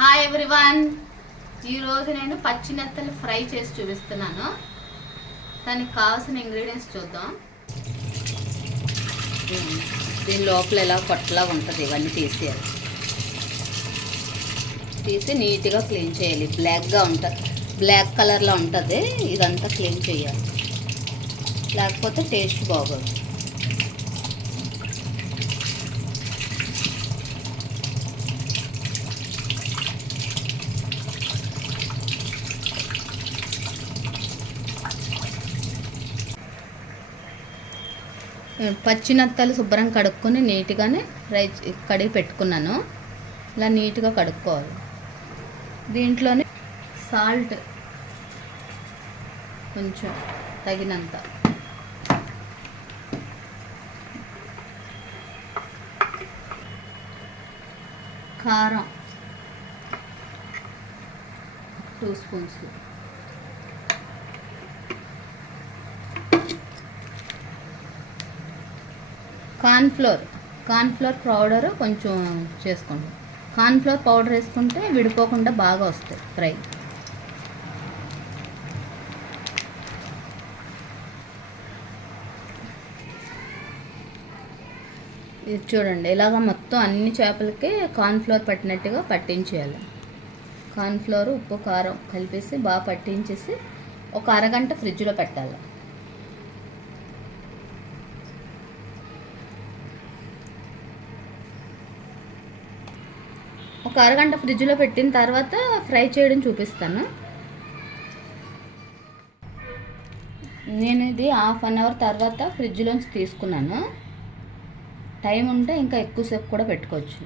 Hi everyone. ఈరోజు నేను పచ్చి నెత్తలు ఫ్రై చేసి చూపిస్తున్నాను. దానికి కావాల్సిన ఇంగ్రీడియంట్స్ చూద్దాం. దీని లోపల ఎలా పొట్టలా ఉంటుంది, ఇవన్నీ తీసేయాలి. తీసి నీట్గా క్లీన్ చేయాలి. బ్లాక్గా ఉంటుంది, బ్లాక్ కలర్లో ఉంటుంది. ఇదంతా క్లీన్ చేయాలి, లేకపోతే టేస్ట్ బాగోదు. పచ్చి నత్తలు శుభ్రం కడుక్కొని నీట్గానే కడిగి పెట్టుకున్నాను. ఇలా నీట్గా కడుక్కోవాలి. దీంట్లోనే సాల్ట్ కొంచెం తగినంత, కారం 2 స్పూన్స్, కార్న్ఫ్లోర్ పౌడర్ కొంచెం చేసుకోండి. కార్న్ఫ్లోర్ పౌడర్ వేసుకుంటే విడిపోకుండా బాగా వస్తాయి ఫ్రై. ఇది చూడండి, ఇలాగ మొత్తం అన్ని చేపలకి కార్న్ఫ్లోర్ పట్టినట్టుగా పట్టించేయాలి. కార్న్ఫ్లోర్, ఉప్పు, కారం కలిపేసి బాగా పట్టించేసి ఒక అరగంట ఫ్రిడ్జ్లో పెట్టాలి. ఒక అరగంట ఫ్రిడ్జ్లో పెట్టిన తర్వాత ఫ్రై చేయడం చూపిస్తాను. నేను ఇది ½ అన్ అవర్ తర్వాత ఫ్రిడ్జ్లోంచి తీసుకున్నాను. టైం ఉంటే ఇంకా ఎక్కువసేపు కూడా పెట్టుకోవచ్చు.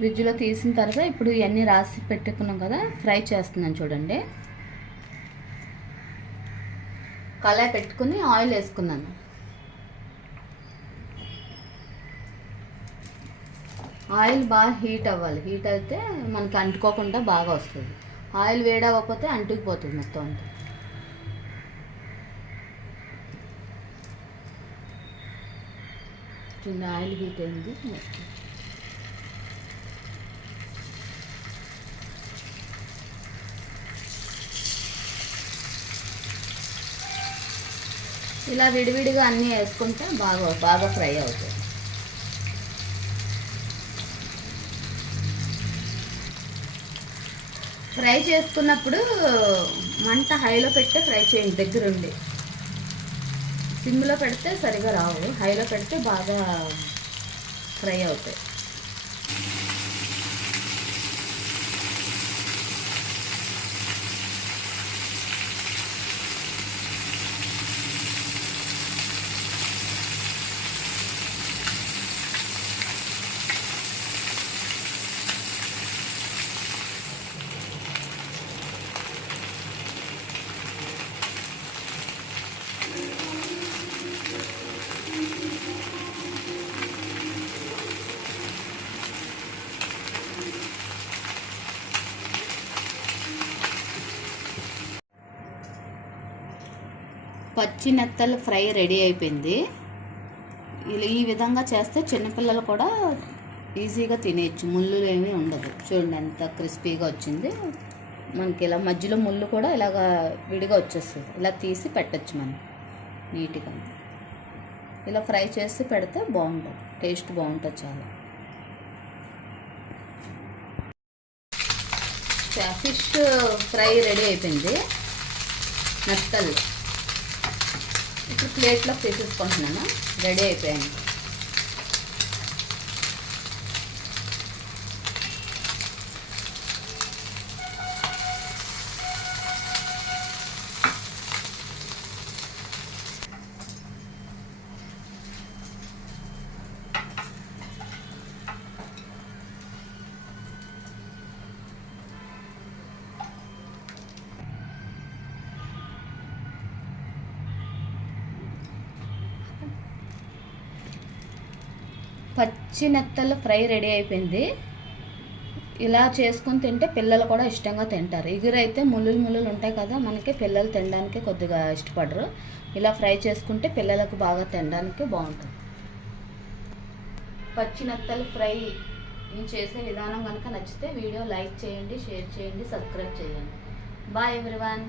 ఫ్రిడ్జ్లో తీసిన తర్వాత ఇప్పుడు ఇవన్నీ రాసి పెట్టుకున్నాం కదా, ఫ్రై చేస్తున్నాను. చూడండి, కళాయి పెట్టుకుని ఆయిల్ వేసుకున్నాను. ఆయిల్ బాగా హీట్ అవ్వాలి. హీట్ అయితే మనకి అంటుకోకుండా బాగా వస్తుంది. ఆయిల్ వేడవకపోతే అంటుకుపోతుంది మొత్తం అంతా. చిన్న ఆయిల్ హీట్ అయింది. ఇలా విడివిడిగా అన్నీ వేసుకుంటే బాగా ఫ్రై అవుతాయి. ఫ్రై చేసుకున్నప్పుడు మంట హైలో పెడితే ఫ్రై చేయండి దగ్గరుండి. సిమ్లో పెడితే సరిగా రావు, హైలో పెడితే బాగా ఫ్రై అవుతాయి. పచ్చి నెత్తలు ఫ్రై రెడీ అయిపోయింది. ఈ విధంగా చేస్తే చిన్నపిల్లలు కూడా ఈజీగా తినేయచ్చు, ముళ్ళు ఏమీ ఉండదు. చూడండి ఎంత క్రిస్పీగా వచ్చింది. మనకి ఇలా మధ్యలో ముళ్ళు కూడా ఇలాగా విడిగా వచ్చేస్తుంది. ఇలా తీసి పెట్టచ్చు మనం నీట్గా. ఇలా ఫ్రై చేసి పెడితే బాగుంటుంది, టేస్ట్ బాగుంటుంది చాలా. ఫిష్ ఫ్రై రెడీ అయిపోయింది. నెత్తలు ఇప్పుడు ప్లేట్లో తీసేసుకుంటున్నాను. రెడీ అయిపోయాను. పచ్చి నెత్తలు ఫ్రై రెడీ అయిపోయింది. ఇలా చేసుకొని తింటే పిల్లలు కూడా ఇష్టంగా తింటారు. ఇగురైతే ముళ్ళులు ఉంటాయి కదా, మనకి పిల్లలు తినడానికి కొద్దిగా ఇష్టపడరు. ఇలా ఫ్రై చేసుకుంటే పిల్లలకు బాగా తినడానికి బాగుంటుంది. పచ్చి నెత్తలు ఫ్రై నేను చేసే విధానం కనుక నచ్చితే వీడియో లైక్ చేయండి, షేర్ చేయండి, సబ్స్క్రైబ్ చేయండి. Bye everyone.